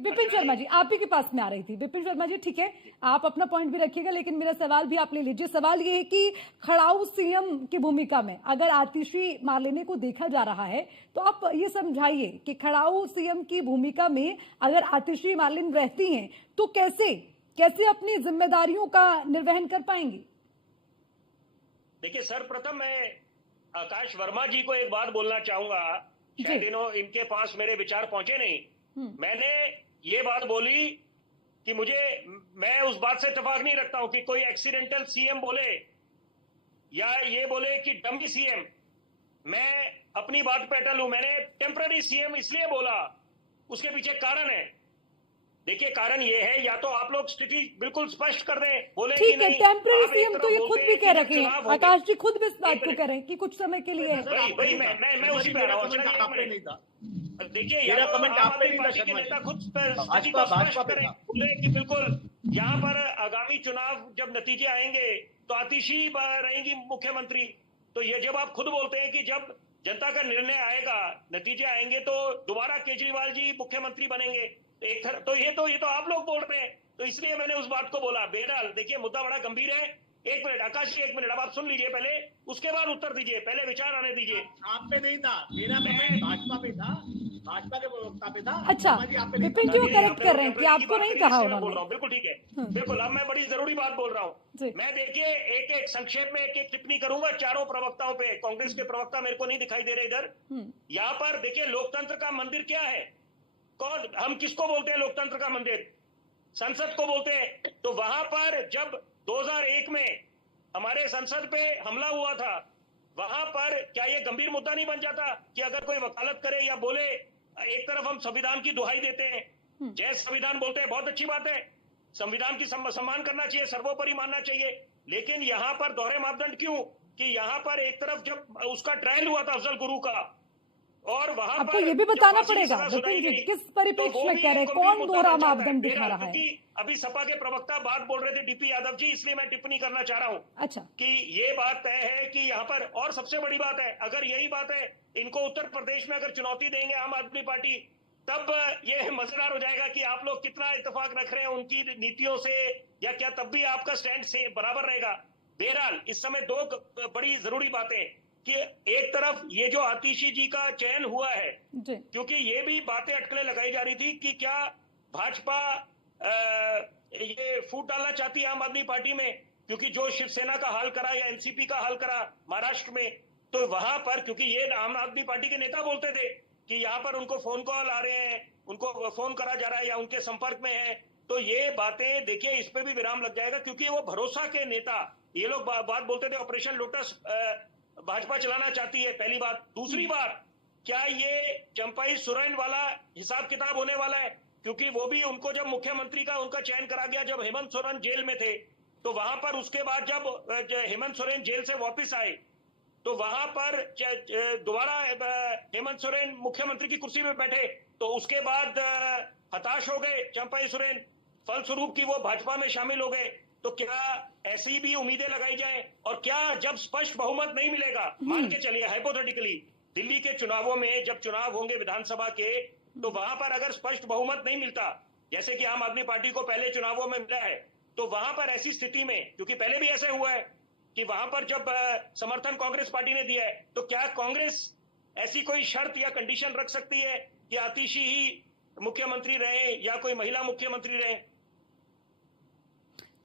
विपिन शर्मा जी, आप ही के पास में आ रही थी। विपिन शर्मा जी, ठीक है, आप अपना पॉइंट भी रखिएगा, लेकिन मेरा सवाल भी आप ले लीजिए। सवाल ये है कि खड़ाऊ सीएम की भूमिका में अगर आतिशी मारलेने को देखा जा रहा है, तो आप ये समझाइए कि खड़ाऊ सीएम की भूमिका में अगर आतिशी मारलेन रहती हैं, तो कैसे कैसे अपनी जिम्मेदारियों का निर्वहन कर पाएंगी? देखिए, सर्वप्रथम मैं आकाश वर्मा जी को एक बात बोलना चाहूंगा। शायद इनके पास मेरे विचार पहुंचे नहीं। मैंने ये बात बोली कि मैं उस बात से इत्तेफाक नहीं रखता हूं कि कोई एक्सीडेंटल सीएम बोले या ये बोले कि डमी सीएम। मैं अपनी बात पे अटल हूं। मैंने टेम्पररी सीएम इसलिए बोला, उसके पीछे कारण है। देखिए, कारण ये है, या तो आप लोग स्थिति बिल्कुल स्पष्ट कर दें, बोले ठीक है, टेम्पररी सीएम तो ये खुद भी कह रखे हैं, आकाश जी खुद भी इस बात को कह रहे हैं कि कुछ समय के लिए। वही मैं उसी पे आ रहा हूं। देखिए, या तो आम आदमी पार्टी के नेता खुद स्थिति को स्पष्ट करें, बोले कि बिल्कुल यहाँ पर आगामी चुनाव जब नतीजे आएंगे तो आतिशी रहेंगी मुख्यमंत्री। तो ये जब आप खुद बोलते हैं कि जब जनता का निर्णय आएगा, नतीजे आएंगे, तो दोबारा केजरीवाल जी मुख्यमंत्री बनेंगे, तो ये तो आप लोग बोल रहे हैं, तो इसलिए मैंने उस बात को बोला। बहरहाल देखिए, मुद्दा बड़ा गंभीर है। एक मिनट आकाश जी, 1 मिनट, अब आप सुन लीजिए पहले, उसके बाद उत्तर दीजिए, पहले विचार आने दीजिए। आप पे नहीं था, मेरा कमेंट भाजपा पे था, भाजपा के प्रवक्ता पे था। अच्छा, विपिन जी वो करेक्ट कर रहे हैं कि आपको नहीं कहा उन्होंने। बोल रहा हूँ, बिल्कुल ठीक है। बिल्कुल, अब मैं बड़ी जरूरी बात बोल रहा हूँ। मैं देखिए एक संक्षेप में एक टिप्पणी करूंगा चारों प्रवक्ताओं पे। कांग्रेस के प्रवक्ता मेरे को नहीं दिखाई दे रहे इधर। यहाँ पर देखिए, लोकतंत्र का मंदिर क्या है? कौन, हम किसको बोलते हैं लोकतंत्र का मंदिर? संसद को बोलते हैं। तो वहां पर जब 2001 में हमारे संसद पे हमला हुआ था, वहां पर क्या ये गंभीर मुद्दा नहीं बन जाता कि अगर कोई वकालत करे या बोले, एक तरफ हम संविधान की दुहाई देते हैं, जय संविधान बोलते हैं, बहुत अच्छी बात है, संविधान की सम्मान करना चाहिए, सर्वोपरि मानना चाहिए, लेकिन यहाँ पर दोहरे मापदंड क्यों? कि यहाँ पर एक तरफ जब उसका ट्रायल हुआ था अफजल गुरु का, और वहां आपको ये भी बताना पड़ेगा विपिन जी किस परिप्रेक्ष्य में कह रहे हैं, कौन दोहरा मापदंड दिखा रहा है? अभी सपा के प्रवक्ता बात बोल रहे थे, डीपी यादव जी, इसलिए मैं टिप्पणी करना चाह रहा हूं। अच्छा, कि ये बात तय है कि यहाँ पर, और सबसे बड़ी बात है, अगर यही बात है, इनको उत्तर प्रदेश में अगर चुनौती देंगे आम आदमी पार्टी, तब ये मजेदार हो जाएगा कि आप लोग कितना इत्तेफाक रख रहे हैं उनकी नीतियों से, या क्या तब भी आपका स्टैंड से बराबर रहेगा? बहरहाल इस समय दो बड़ी जरूरी बातें कि एक तरफ ये जो आतिशी जी का चयन हुआ है, क्योंकि ये भी बातें अटकलें लगाई जा रही थी कि क्या भाजपा ये फूट डालना चाहती है आम आदमी पार्टी में, क्योंकि जो शिवसेना का हाल करा या एनसीपी का हाल करा महाराष्ट्र में, तो वहां पर, क्योंकि ये आम आदमी पार्टी के नेता बोलते थे कि यहाँ पर उनको फोन कॉल आ रहे हैं, उनको फोन करा जा रहा है या उनके संपर्क में है, तो ये बातें देखिए, इस पे भी विराम लग जाएगा, क्योंकि वो भरोसा के नेता, ये लोग बात बोलते थे ऑपरेशन लोटस भाजपा चलाना चाहती है, पहली बात। दूसरी बात, क्या ये चंपाई सोरेन वाला हिसाब किताब होने वाला है? क्योंकि वो भी, उनको जब मुख्यमंत्री का उनका चयन करा गया जब हेमंत सोरेन जेल में थे, तो वहां पर उसके बाद जब हेमंत सोरेन जेल से वापस आए, तो वहां पर दोबारा हेमंत सोरेन मुख्यमंत्री की कुर्सी में बैठे, तो उसके बाद हताश हो गए चंपाई सोरेन, फलस्वरूप की वो भाजपा में शामिल हो गए। तो क्या ऐसी भी उम्मीदें लगाई जाए? और क्या जब स्पष्ट बहुमत नहीं मिलेगा, मान के चलिए हाइपोथेटिकली, दिल्ली के चुनावों में जब चुनाव होंगे विधानसभा के, तो वहां पर अगर स्पष्ट बहुमत नहीं मिलता, जैसे कि आम आदमी पार्टी को पहले चुनावों में मिला है, तो वहां पर ऐसी स्थिति में, क्योंकि पहले भी ऐसे हुआ है कि वहां पर जब समर्थन कांग्रेस पार्टी ने दिया है, तो क्या कांग्रेस ऐसी कोई शर्त या कंडीशन रख सकती है कि आतिशी ही मुख्यमंत्री रहे या कोई महिला मुख्यमंत्री रहे?